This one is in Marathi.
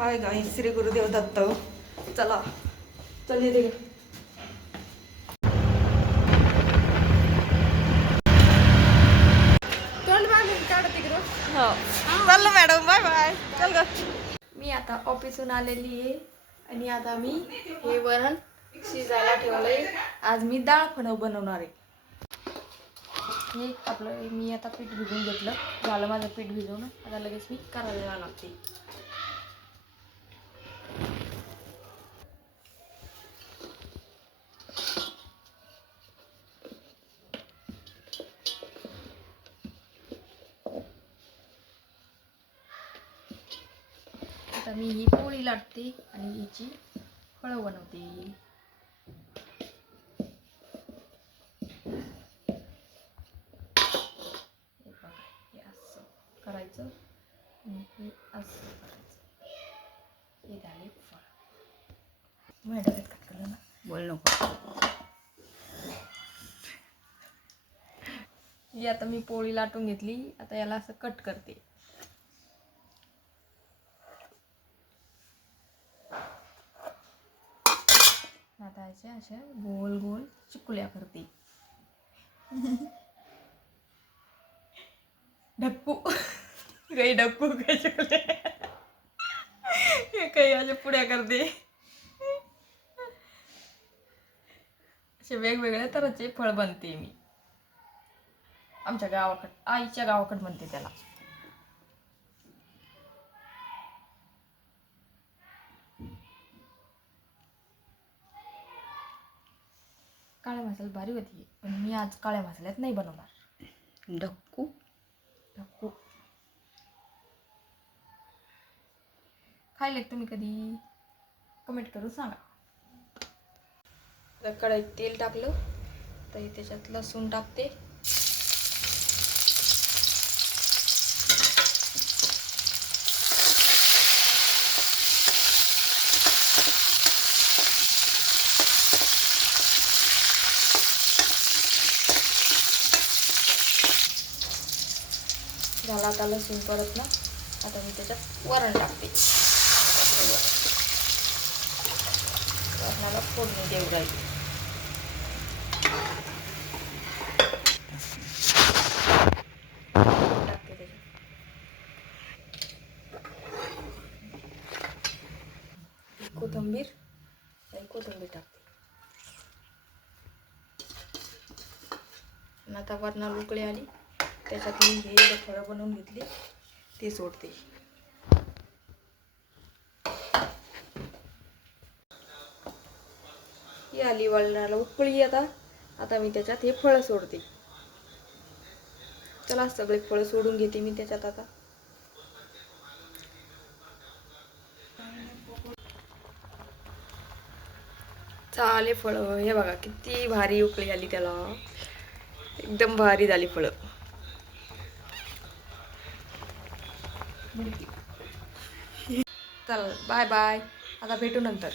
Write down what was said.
Hi guys, Shri Gurudev Datta. चला चल येते. चाललं मॅडम, बाय बाय. चल ग. मी आता ऑफिसून आलेली आहे आणि आता मी हे वरण शिजायला ठेवलंय. आज मी डाळ फणं बनवणार आहे. हे आपलं मी आता पीठ भिजवून घेतलं. झालं माझं पीठ भिजवून. आता लगेच मी करायला लागते. आता मी ही पोळी लाटते आणि हिची फळं बनवते. हे बघा, हे असं करायचं आणि हे असं करायचं. हे झाले फळ. माझ्या डब्यात कट केलं ना, बोल नको. ही आता मी पोळी लाटून घेतली. आता याला असं कट करते. आता अशा गोल गोल चिकुल्या करते. ढप्पू काही ढप्पू काही चिकुल्या काही अशा पुड्या करते. असे वेगवेगळ्या तऱ्हेचे फळ बनते मी. आमच्या गावाकडे, आईच्या गावाकडे म्हणते त्याला. काळ्या मसाल्यात भारी होती, पण मी आज काळ्या मसाल्यात नाही बनवणार. ढक्कू ढक्कू खायले तुम्ही कधी? कमेंट करून सांगा. तर कढईत तेल टाकलं तर त्याच्यात लसूण टाकते. झाला आता लसूण परत ना. आता मी त्याच्यात वरण टाकते. वरणाला फोडणी देऊ राहिली. टाकते त्याच्यात कोथिंबीर टाकते. आता वरणाला उकळी आली, त्याच्यात मी हे फळं बनवून घेतली ते सोडते. ही आली वरणाला उकळी. आता मी त्याच्यात हे फळं सोडते. चला सगळे फळं सोडून घेते मी त्याच्यात. आता चाले फळं, हे बघा किती भारी उकळी आली त्याला. एकदम भारी झाली फळं. चल बाय बाय. आता भेटू नंतर.